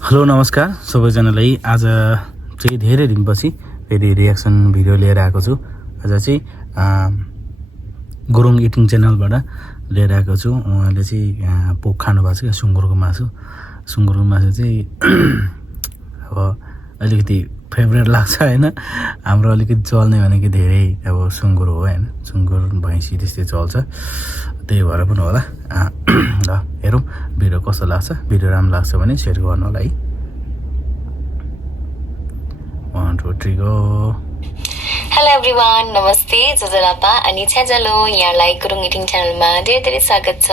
Hello नमस्कार सबैजनालाई। आज चाहिँ धेरै दिनपछि फेरि रियाक्सन भिडियो लिएर आएको छु। आज चाहिँ गुरुङ इटिङ च्यानलबाट लिएर आएको छु। उहाँले चाहिँ पोक खानु भएको छ क्या, सुँगुरको मासु। सुँगुरको मासु चाहिँ अब अलिकति फेभरेट लाग्छ होइन। हाम्रो अलिकति चल्ने भनेको धेरै अब सुँगुर हो होइन, सुँगुर भैँसी त्यस्तै चल्छ, त्यही भएर पनि होला। ल हेरौँ भिडियो कस्तो लाग्छ। भिडियो राम्रो लाग्छ भने सेयर गर्नु होला है। 1 2 3 गो। हेलो एभ्रिवान, नमस्ते जजलापा अनि छ्याजलो। यहाँलाई गुरुङ इटिङ च्यानलमा धेरै धेरै स्वागत छ।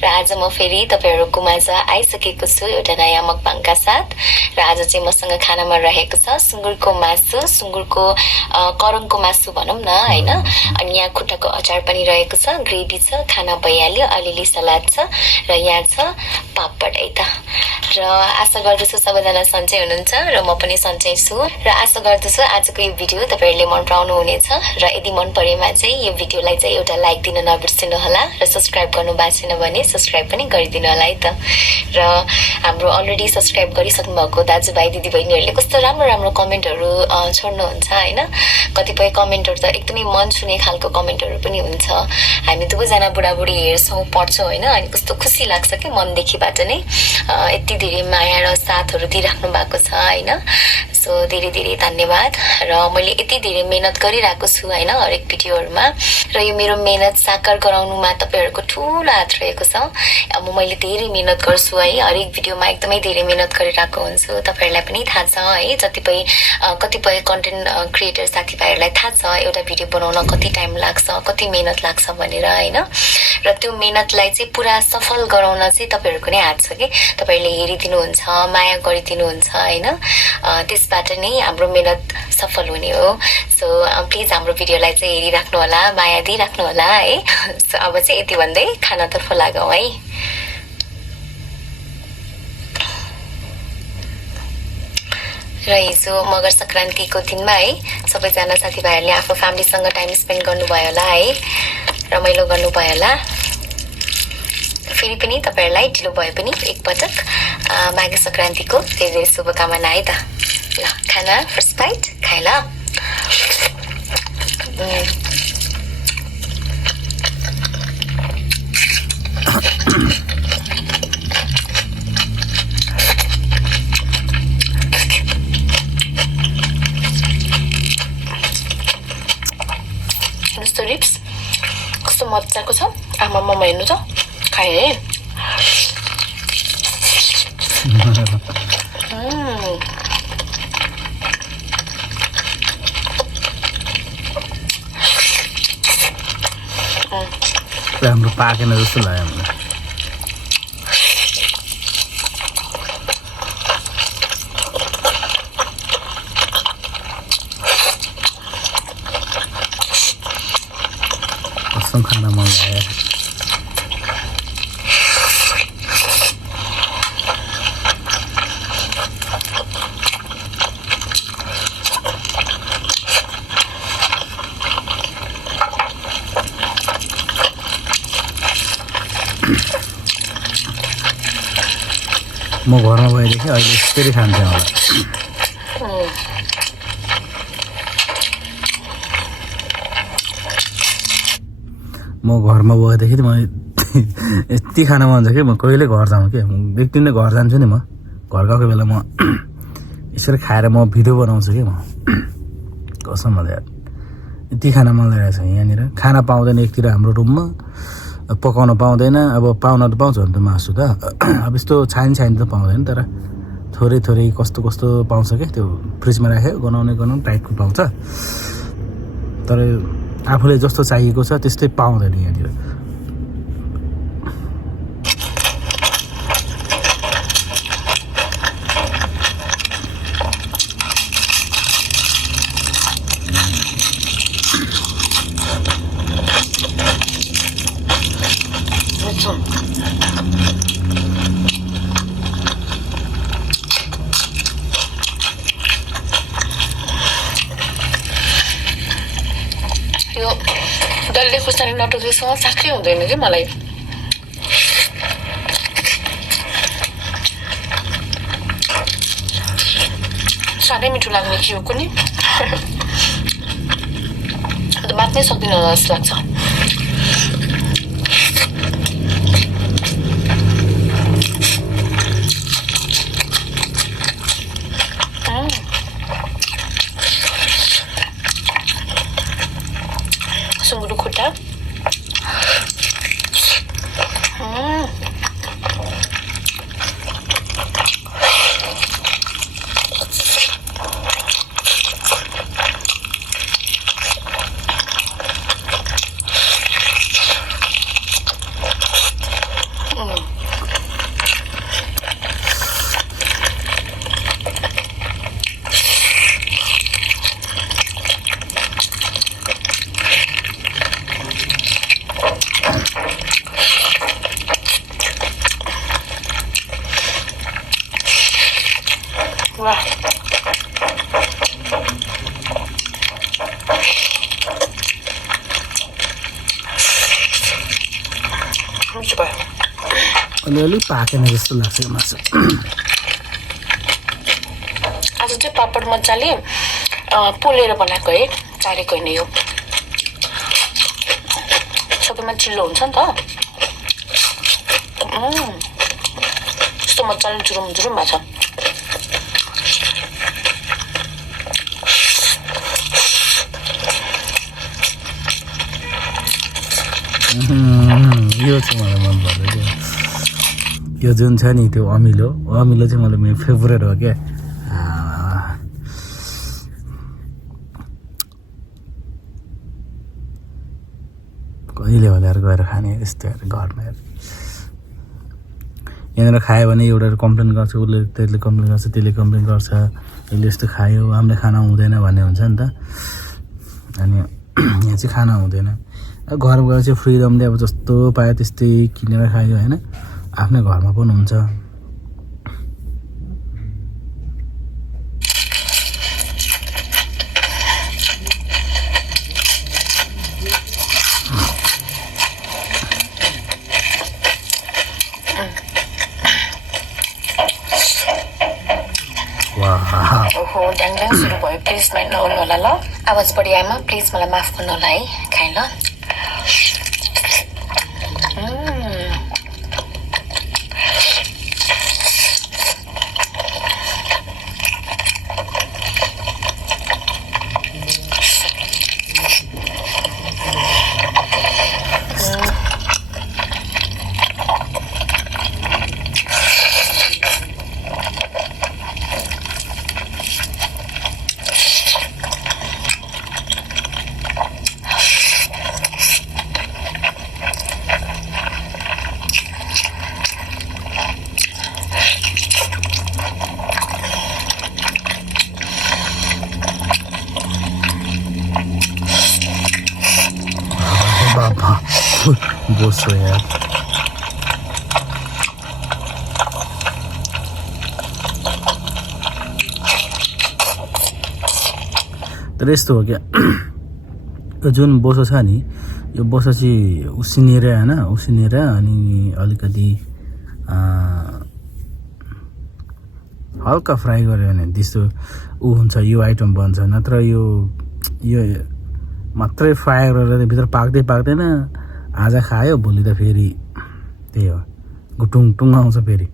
र आज म फेरि तपाईहरुको माझ आइसकेको छु एउटा नयाँ मकबाङका साथ। र आज चाहिँ मसँग खानामा रहेको छ सुँगुरको मासु, सुँगुरको करङको मासु भनौं न हैन। अनि यहाँ खुट्टाको अचार पनि रहेको छ, ग्रेभी छ, खाना भइहाल्यो, अलिअलि सलाद छ र यहाँ छ पापड है त। र आशा गर्दछु सबैजना सन्चै हुनुहुन्छ र म पनि सन्चै छु। र आशा गर्दछु आजको यो भिडियो तपाईहरुले मन पराउनु हुनेछ। र यदि मन परेमा चाहिँ यो भिडियोलाई चाहिँ एउटा लाइक दिन नबिर्सिनु होला र सब्स्क्राइब गर्नु बासेन भने सब्स्क्राइब पनि गरिदिनु होला है त। र हाम्रो अलरेडी सब्स्क्राइब गरिसक्नु भएको दाजुभाइ दिदीबहिनीहरूले कस्तो राम्रो राम्रो कमेन्टहरू छोड्नुहुन्छ हैन। कतिपय कमेन्टहरू त एकदमै मन छुने खालको कमेन्टहरू पनि हुन्छ। हामी दुवैजना बुढाबुढी हेर्छौँ पढ्छौँ हैन, अनि कस्तो खुसी लाग्छ कि मनदेखिबाट नै यति धेरै माया र साथहरू दिइराख्नु भएको छ हैन। सो धेरै धेरै धन्यवाद। र मैले यति धेरै मेहनत गरिरहेको छु हैन हरेक भिडियोहरुमा, र यो मेरो मेहनत साकार गराउनुमा तपाईहरुको ठूलो हात रहेको छ। अब मैले धेरै मेहनत गर्छु है, हरेक भिडियोमा एकदमै धेरै मेहनत गरिरहेको हुन्छु। तपाईहरुलाई पनि थाहा छ है, कतिपय कन्टेन्ट क्रिएटर साथीभाइहरुलाई थाहा छ एउटा भिडियो बनाउन कति टाइम लाग्छ, कति मेहनत लाग्छ भनेर हैन। र त्यो मेहनतलाई चाहिँ पुरा सफल गराउन चाहिँ तपाईहरुको नै हात छ के। तपाईहरुले हेरिदिनुहुन्छ, माया गरिदिनुहुन्छ हैन, त्यसबाट नै हाम्रो मेहनत सफल हुने हो। सो प्लिज हाम्रो भिडियोलाई चाहिँ हेरिराख्नु होला, माया दिइराख्नु होला है। सो अब चाहिँ यति भन्दै खानातर्फ लागौँ है। र हिजो मगर संक्रान्तिको दिनमा है सबैजना साथीभाइहरूले आफ्नो फ्यामिलीसँग टाइम स्पेन्ड गर्नुभयो होला है, रमाइलो गर्नुभयो होला। फेरि पनि तपाईहरुलाई ढिलो भए पनि एकपटक माघे संक्रान्तिको धेरै धेरै शुभकामना है त। ल खाना फर्स्ट बाइट खाए ल। जस्तो रिप्स कस्तो मजाको छ। आमामा हेर्नु त खाए है। राम्रो पाकेन जस्तो लाग्यो मलाई। कसम खाना मन लाग्यो। म घरमा भएदेखि अहिले यसरी खान्थेँ होला। म घरमा भएदेखि म यति खाना मन छ कि म कहिले घर जाउँ कि, एक दिन घर जान्छु नि। म घर गएको बेला म यसरी खाएर म भिडियो बनाउँछु कि म कसम मलाई यति खाना मन लागेको छ। यहाँनिर खाना पाउँदैन एकतिर हाम्रो रुममा, पकाउन पाउँदैन। अब पाउन त पाउँछ भने त मासु त, अब यस्तो छाइन त पाउँदैन, तर थोरै थोरै कस्तो कस्तो पाउँछ क्या। त्यो फ्रिजमा राख्यो गनाउने टाइपको पाउँछ, तर आफूले जस्तो चाहिएको छ त्यस्तै पाउँदैन यहाँनिर। यो डल्ले खुर्सानी नटुकेसँग साँच्चै हुँदैन कि मलाई। साह्रै मिठो लाग्ने के हो कुनै बाँच्नै सक्दिनँ होला जस्तो लाग्छ सुँगुरको खुट्टा वाह मिठो भयो अलिअलि पाकेन जस्तो लाग्छ यो मासु आज चाहिँ पापड मजाले पोलेर बनाएको है चारेको होइन यो सबैमा चिल्लो हुन्छ नि त यस्तो मजाले जुरुम जुरुम भएको छ यो चाहिँ मलाई मन पर्छ क्या यो जुन छ नि त्यो अमिलो चाहिँ मलाई मेरो फेभरेट हो क्या कहिले होला गएर खाने यस्तो घरमा यहाँनिर खायो भने एउटा कम्प्लेन गर्छ उसले त्यसले कम्प्लेन गर्छ त्यसले कम्प्लेन गर्छ यसले यस्तो खायो हामीले खाना हुँदैन भन्ने हुन्छ नि त अनि यहाँ चाहिँ खाना हुँदैन घर गएर चाहिँ फ्रिडमले अब जस्तो पायो त्यस्तै किनेर खायो होइन आफ्नै घरमा पनि हुन्छ ओहो ड्याङ सुरु भयो प्लिज माइन्ड नगर्नु होला ल आवाज बढी आएमा प्लिज मलाई माफ गर्नु होला है खाएँ ल बोसो यार तर यस्तो हो क्या यो जुन बोसो छ नि यो बोसो चाहिँ उसिनेर होइन उसिनेर अनि अलिकति हल्का फ्राई गऱ्यो भने त्यस्तो ऊ हुन्छ यो आइटम बन्छ नत्र यो मात्रै फ्राई गरेर भित्र पाक्दैन आज खायो भोलि त फेरि त्यही हो गुटुङ टुङ आउँछ फेरि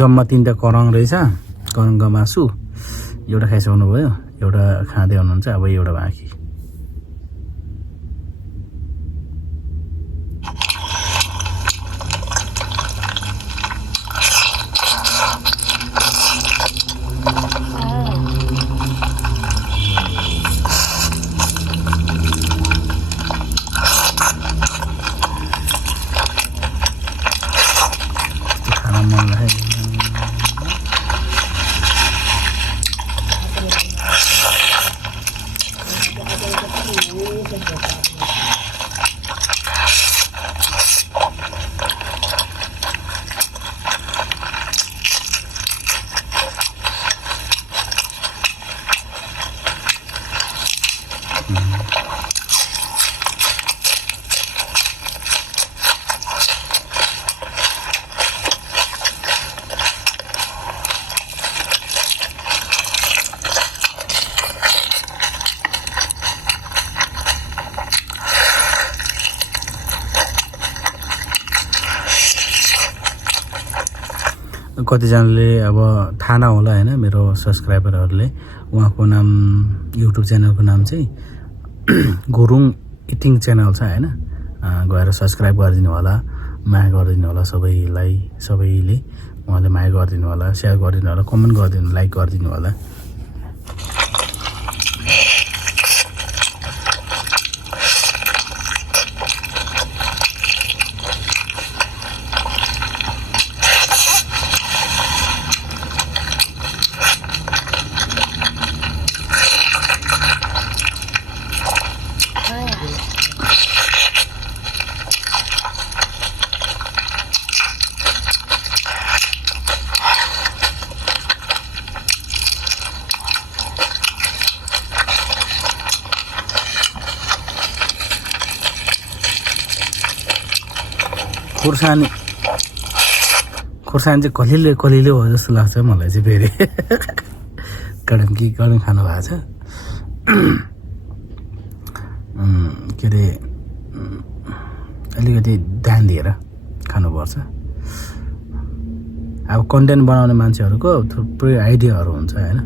जम्मा 3टा करङ रहेछ करङको मासु एउटा खाइसक्नु भयो एउटा खाँदै हुनुहुन्छ अब एउटा बाँकी खाना मन लाग्यो कतिजनाले अब थाहा नहोला होइन मेरो सब्सक्राइबरहरूले उहाँको नाम युट्युब च्यानलको नाम चाहिँ गुरुङ इटिङ च्यानल छ होइन गएर सब्सक्राइब गरिदिनु होला माया गरिदिनु होला सबैले उहाँले माया गरिदिनु होला सेयर गरिदिनु होला कमेन्ट गरिदिनु लाइक गरिदिनु होला खुर्सानी चाहिँ कलिलो हो जस्तो लाग्छ मलाई चाहिँ फेरि कडम खानु भएको छ के अरे अलिकति ध्यान दिएर खानुपर्छ अब कन्टेन्ट बनाउने मान्छेहरूको थुप्रै आइडियाहरू हुन्छ होइन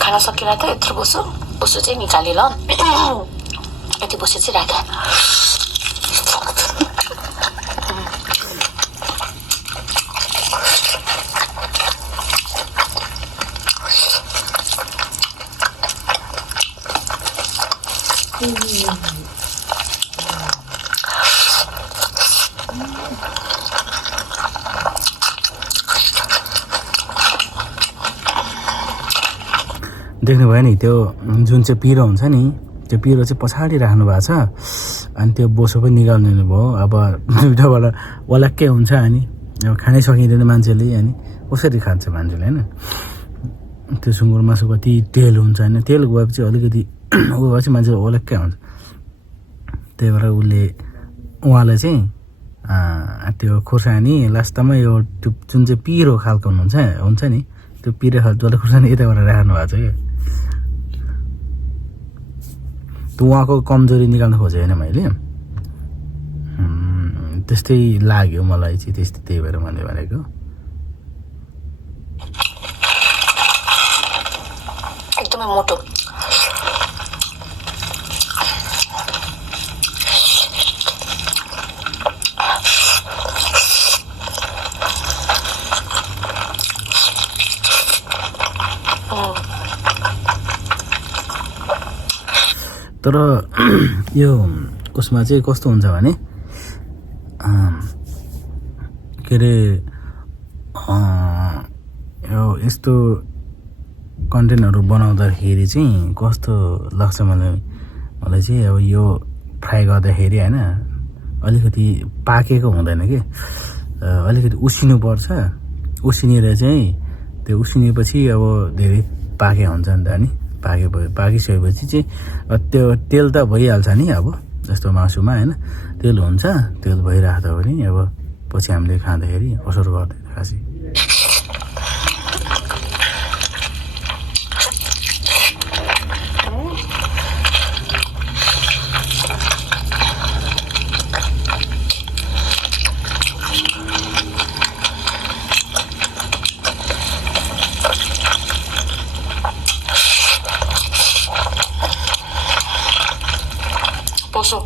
खाना सकिएला त यत्रो बोसो चाहिँ निकाले ल यति बोसो चाहिँ राख देख्नुभयो नि त्यो जुन चाहिँ पिरो हुन्छ नि त्यो पिरो चाहिँ पछाडि राख्नु भएको छ अनि त्यो बोसो पनि निकाल्नु भयो अब दुइटाबाट वलक्कै हुन्छ अनि अब खानै सकिँदैन मान्छेले अनि कसरी खान्छ मान्छेले होइन त्यो सुँगुर मासु कति तेल हुन्छ होइन तेल गएपछि अलिकति ऊ भएपछि मान्छे वलक्कै हुन्छ त्यही भएर उहाँले चाहिँ त्यो खुर्सानी लास्टमा यो जुन चाहिँ पिरो खालको हुन्छ नि त्यो पिरो खालको जसले खुर्सानी यताबाट राख्नु भएको छ क्या त्यो उहाँको कमजोरी निकाल्न खोजेँ होइन मैले त्यस्तै लाग्यो मलाई चाहिँ त्यही भएर मैले भनेको एकदमै मोटो तर यो उसमा चाहिँ कस्तो हुन्छ भने के अरे यस्तो कन्टेन्टहरू बनाउँदाखेरि चाहिँ कस्तो लाग्छ मलाई चाहिँ अब यो फ्राई गर्दाखेरि होइन अलिकति पाकेको हुँदैन कि अलिकति उसिनुपर्छ उसिनेर चाहिँ त्यो उसिनेपछि अब धेरै पाके हुन्छ नि त अनि पाकिसकेपछि चाहिँ त्यो तेल त भइहाल्छ नि अब जस्तो मासुमा होइन तेल हुन्छ तेल भइराख्दा पनि अब पछि हामीले खाँदाखेरि असर गर्दैन खासै पोसो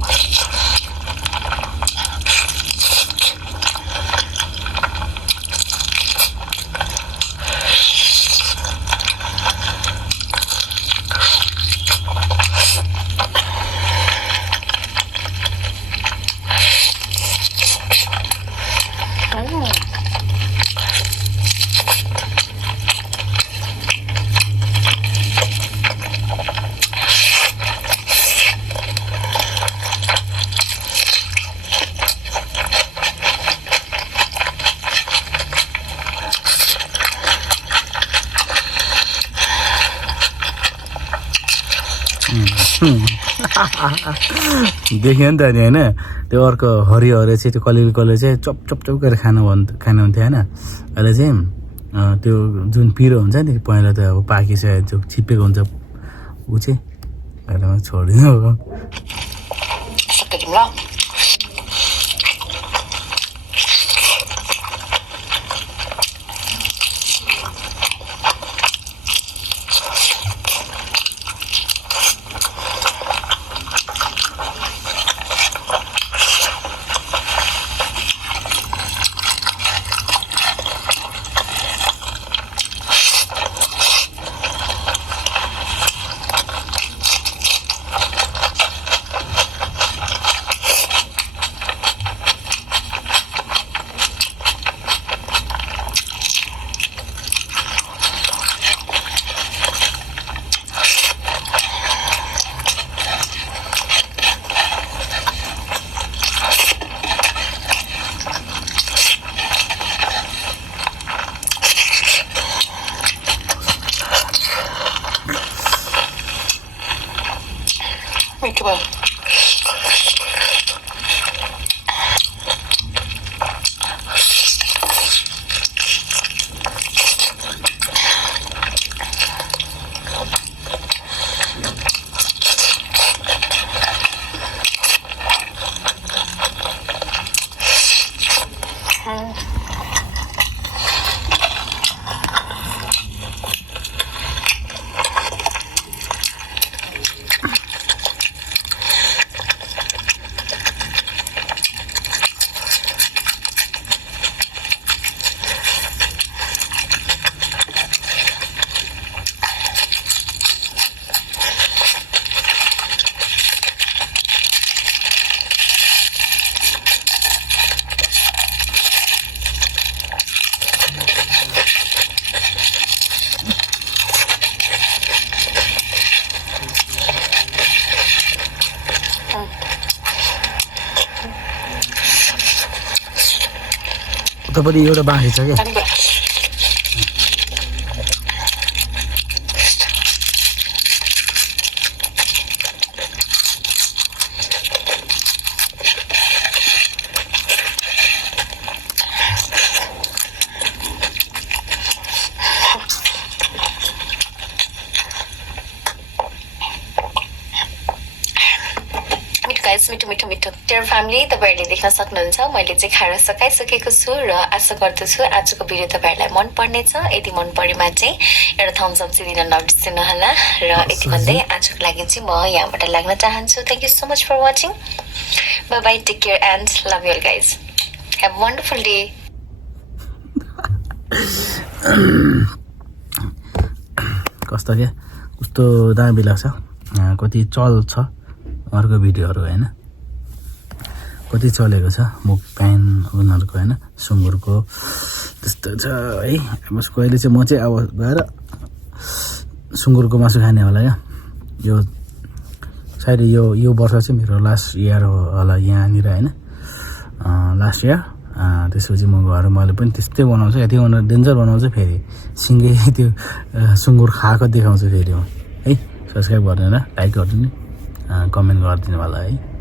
देख्यो नि त नि होइन त्यो अर्को हरियो हरियो चाहिँ त्यो कलिलो कलिलो चाहिँ चप चप चप गरेर खानुहुन्थ्यो होइन अहिले चाहिँ त्यो जुन पिरो हुन्छ नि पहिला त अब पाकिसकेको त्यो छिप्पेको हुन्छ ऊ चाहिँ अहिले छोडिदिनु हो मिठो भयो उतापट्टि एउटा बाँकी छ क्या मिठो मिठो मिठो डियर फ्यामिली तपाईँहरूले देख्न सक्नुहुन्छ मैले चाहिँ खाएर सकाइसकेको छु र आशा गर्दछु आजको भिडियो तपाईँहरूलाई मन पर्नेछ यदि मन परेमा चाहिँ एउटा थम्स अप चाहिँ दिन नबिर्सिनु होला र यति भन्दै आजको लागि चाहिँ म यहाँबाट लाग्न चाहन्छु thank you so much for watching bye bye take care and love you guys have wonderful day कस्तो क्या कस्तो दामी लाग्छ कति चल्छ अर्को भिडियोहरू होइन कति चलेको छ mukbank उनीहरूको होइन सुँगुरको त्यस्तो छ है अब कहिले चाहिँ म चाहिँ अब गएर सुँगुरको मासु खाने होला क्या यो सायद यो वर्ष चाहिँ मेरो लास्ट इयर होला यहाँनिर होइन लास्ट इयर त्यसपछि म गएर मैले पनि त्यस्तै बनाउँछु यति डेन्जर बनाउँछु फेरि सिँगै त्यो सुँगुर खाएको देखाउँछु फेरि म है सब्सक्राइब गरिदिनु लाइक गरिदिनु कमेन्ट गरिदिनु होला है